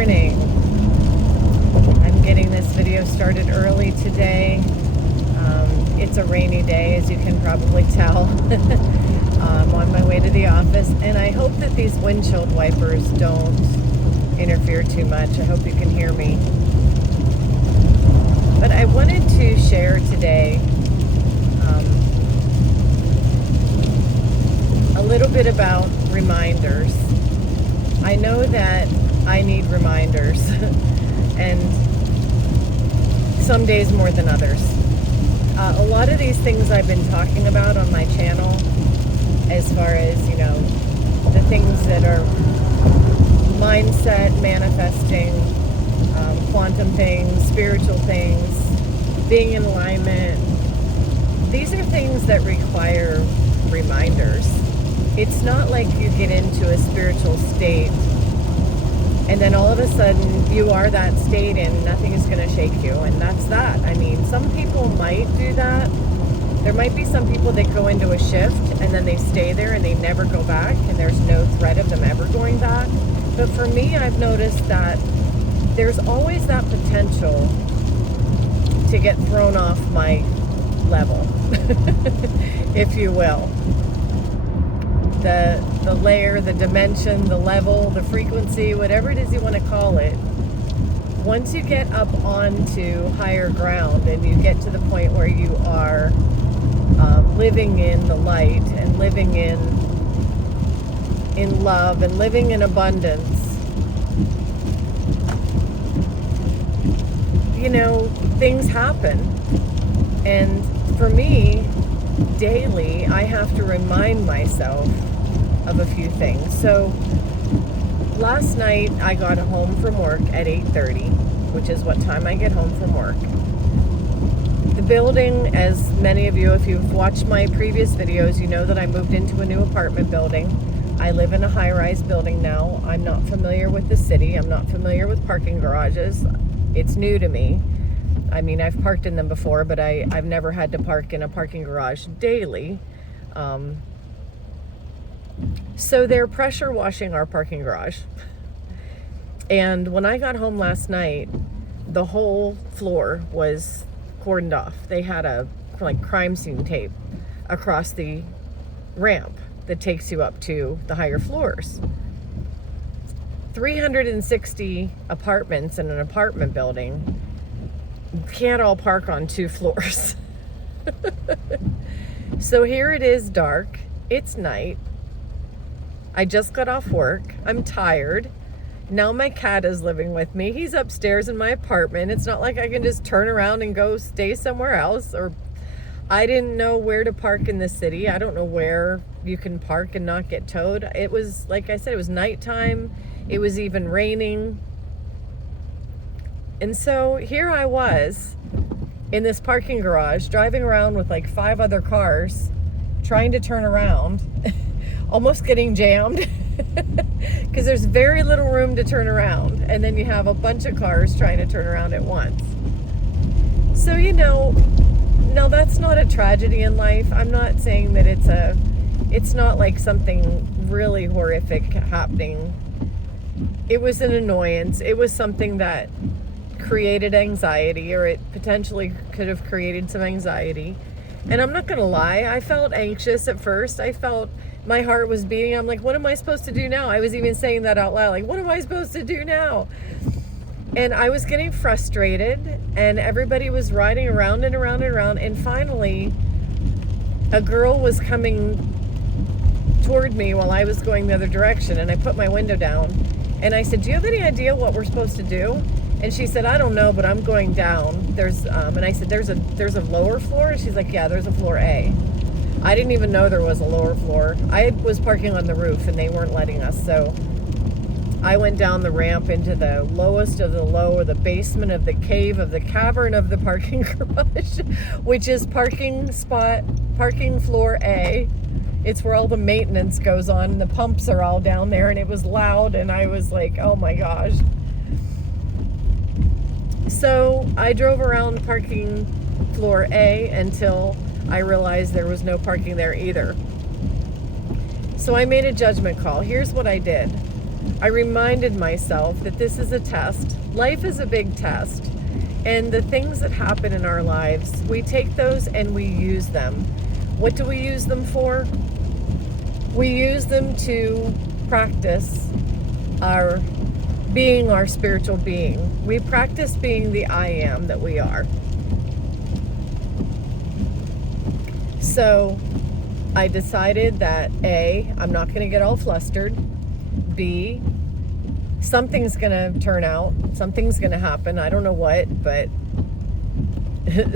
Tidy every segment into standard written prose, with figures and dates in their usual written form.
morning. I'm getting this video started early today. It's a rainy day, as you can probably tell. I'm on my way to the office, and I hope that these windshield wipers don't interfere too much. I hope you can hear me. But I wanted to share today a little bit about reminders. I know that I need reminders, and some days more than others. A lot of these things I've been talking about on my channel, as far as, the things that are mindset, manifesting, quantum things, spiritual things, being in alignment, these are things that require reminders. It's not like you get into a spiritual state and then all of a sudden you are that state and nothing is going to shake you, and that's that. I mean, some people might do that. There might be some people that go into a shift and then they stay there and they never go back, and there's no threat of them ever going back. But for me, I've noticed that there's always that potential to get thrown off my level, if you will. The layer, the dimension, the level, the frequency, whatever it is you want to call it. Once you get up onto higher ground and you get to the point where you are living in the light and living in love and living in abundance, things happen. And for me, daily, I have to remind myself of a few things. So last night I got home from work at 8:30, which is what time I get home from work. The building, as many of you, if you've watched my previous videos, you know that I moved into a new apartment building. I live in a high-rise building now. I'm not familiar with the city. I'm not familiar with parking garages. It's new to me. I mean, I've parked in them before, but I've never had to park in a parking garage daily. So they're pressure washing our parking garage. And when I got home last night, the whole floor was cordoned off. They had a crime scene tape across the ramp that takes you up to the higher floors. 360 apartments in an apartment building. You can't all park on 2 floors. So here it is, dark. It's night. I just got off work. I'm tired. Now my cat is living with me. He's upstairs in my apartment. It's not like I can just turn around and go stay somewhere else. Or I didn't know where to park in the city. I don't know where you can park and not get towed. It was, like I said, it was nighttime. It was even raining. And so here I was in this parking garage, driving around with 5 other cars, trying to turn around, almost getting jammed, because there's very little room to turn around. And then you have a bunch of cars trying to turn around at once. So, no, that's not a tragedy in life. I'm not saying that it's not like something really horrific happening. It was an annoyance. It was something that created anxiety, or it potentially could have created some anxiety. And I'm not gonna lie, I felt anxious at first. I felt my heart was beating. I'm like, what am I supposed to do now? I was even saying that out loud, what am I supposed to do now? And I was getting frustrated, and everybody was riding around and around and around, and finally a girl was coming toward me while I was going the other direction, and I put my window down and I said, do you have any idea what we're supposed to do? And she said, I don't know, but I'm going down. And I said, there's a lower floor? And she's like, yeah, there's a floor A. I didn't even know there was a lower floor. I was parking on the roof and they weren't letting us. So I went down the ramp into the lowest of the low, or the basement of the cave of the cavern of the parking garage, which is parking floor A. It's where all the maintenance goes on. The pumps are all down there, and it was loud, and I was like, oh my gosh. So I drove around parking floor A until I realized there was no parking there either. So I made a judgment call. Here's what I did. I reminded myself that this is a test. Life is a big test. And the things that happen in our lives, we take those and we use them. What do we use them for? We use them to practice our being our spiritual being. We practice being the I am that we are. So I decided that A, I'm not going to get all flustered. B, something's going to turn out. Something's going to happen. I don't know what, but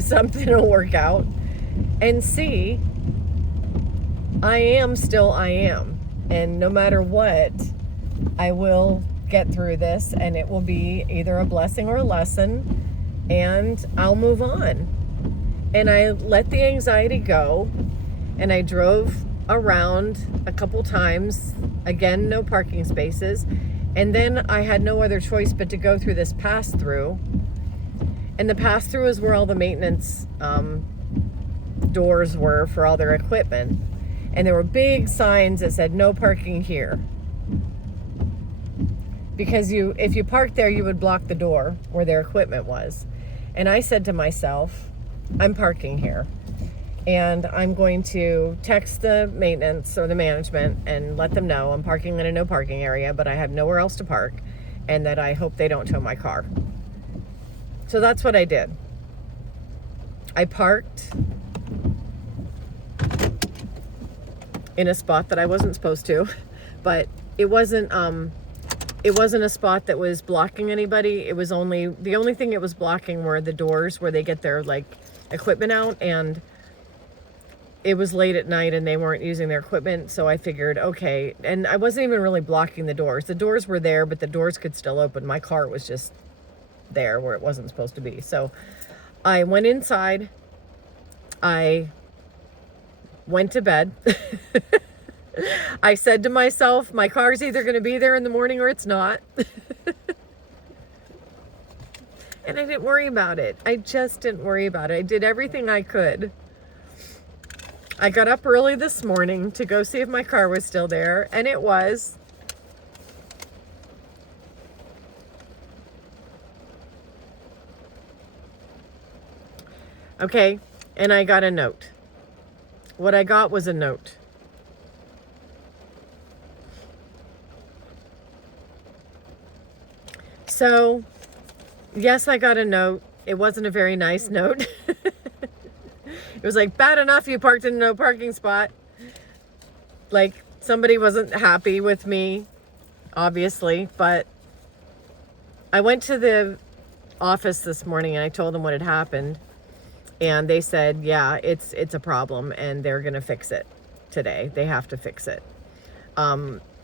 something will work out. And C, I am still I am. And no matter what, I will get through this, and it will be either a blessing or a lesson, and I'll move on. And I let the anxiety go, and I drove around a couple times. Again, no parking spaces. And then I had no other choice but to go through this pass-through. And the pass-through is where all the maintenance doors were for all their equipment. And there were big signs that said, no parking here. Because if you parked there, you would block the door where their equipment was. And I said to myself, I'm parking here. And I'm going to text the maintenance or the management and let them know I'm parking in a no parking area, but I have nowhere else to park, and that I hope they don't tow my car. So that's what I did. I parked in a spot that I wasn't supposed to, but it wasn't a spot that was blocking anybody. It was the only thing it was blocking were the doors where they get their equipment out, and it was late at night and they weren't using their equipment. So I figured, okay, and I wasn't even really blocking the doors. The doors were there, but the doors could still open. My car was just there where it wasn't supposed to be. So I went inside. I went to bed. I said to myself, my car's either going to be there in the morning or it's not. And I didn't worry about it. I just didn't worry about it. I did everything I could. I got up early this morning to go see if my car was still there, and it was. Okay, and I got a note. What I got was a note. So, yes, I got a note. It wasn't a very nice note. It was bad enough you parked in a no parking spot. Somebody wasn't happy with me, obviously, but I went to the office this morning and I told them what had happened, and they said, yeah, it's a problem and they're going to fix it today. They have to fix it.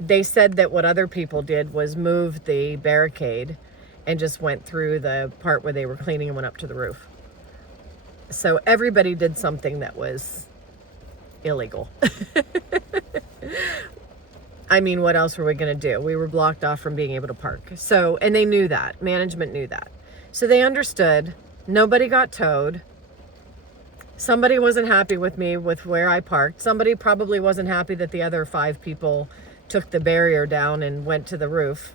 They said that what other people did was move the barricade and just went through the part where they were cleaning and went up to the roof. So everybody did something that was illegal. I mean, what else were we going to do? We were blocked off from being able to park. So, and they knew that. Management knew that. So they understood. Nobody got towed. Somebody wasn't happy with me with where I parked. Somebody probably wasn't happy that the other 5 people took the barrier down and went to the roof.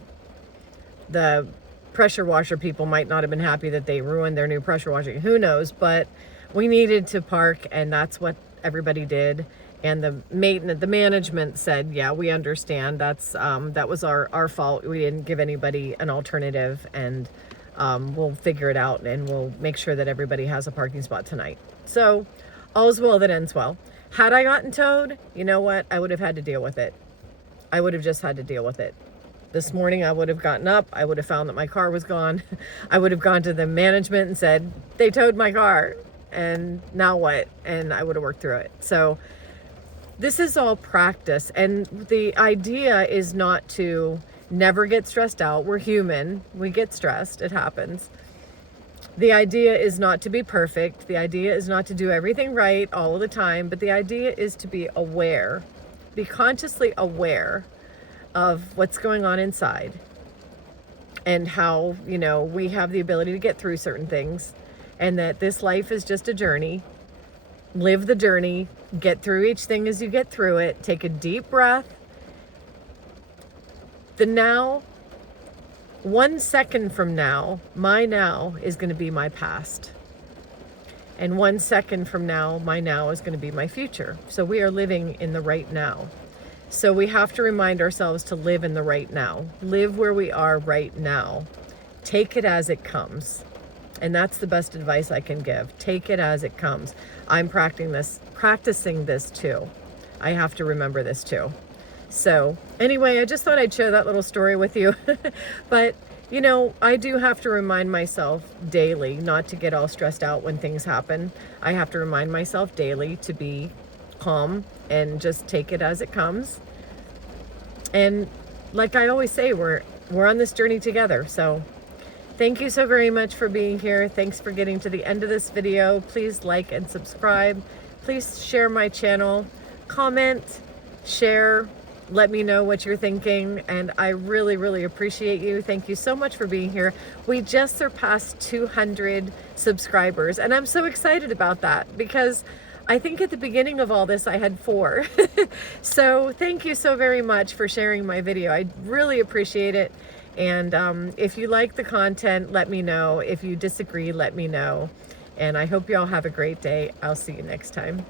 The pressure washer people might not have been happy that they ruined their new pressure washing. Who knows? But we needed to park, and that's what everybody did. And the management said, yeah, we understand. That was our fault. We didn't give anybody an alternative, and we'll figure it out, and we'll make sure that everybody has a parking spot tonight. So all's well that ends well. Had I gotten towed, you know what? I would have had to deal with it. I would have just had to deal with it. This morning, I would have gotten up. I would have found that my car was gone. I would have gone to the management and said, they towed my car. And now what? And I would have worked through it. So this is all practice. And the idea is not to never get stressed out. We're human. We get stressed. It happens. The idea is not to be perfect. The idea is not to do everything right all of the time. But the idea is to be aware, be consciously aware of what's going on inside, and how, we have the ability to get through certain things, and that this life is just a journey. Live the journey, get through each thing as you get through it. Take a deep breath, The now, 1 second from now, my now is going to be my past. And 1 second from now, my now is going to be my future. So we are living in the right now. So we have to remind ourselves to live in the right now. Live where we are right now. Take it as it comes. And that's the best advice I can give. Take it as it comes. I'm practicing this too. I have to remember this too. So anyway, I just thought I'd share that little story with you. But, you know, I do have to remind myself daily not to get all stressed out when things happen. I have to remind myself daily to be calm and just take it as it comes. And like I always say, we're on this journey together. So thank you so very much for being here. Thanks for getting to the end of this video. Please like and subscribe. Please share my channel, comment, share, let me know what you're thinking. And I really, really appreciate you. Thank you so much for being here. We just surpassed 200 subscribers, and I'm so excited about that because I think at the beginning of all this, I had 4. So thank you so very much for sharing my video. I really appreciate it. And if you like the content, let me know. If you disagree, let me know. And I hope you all have a great day. I'll see you next time.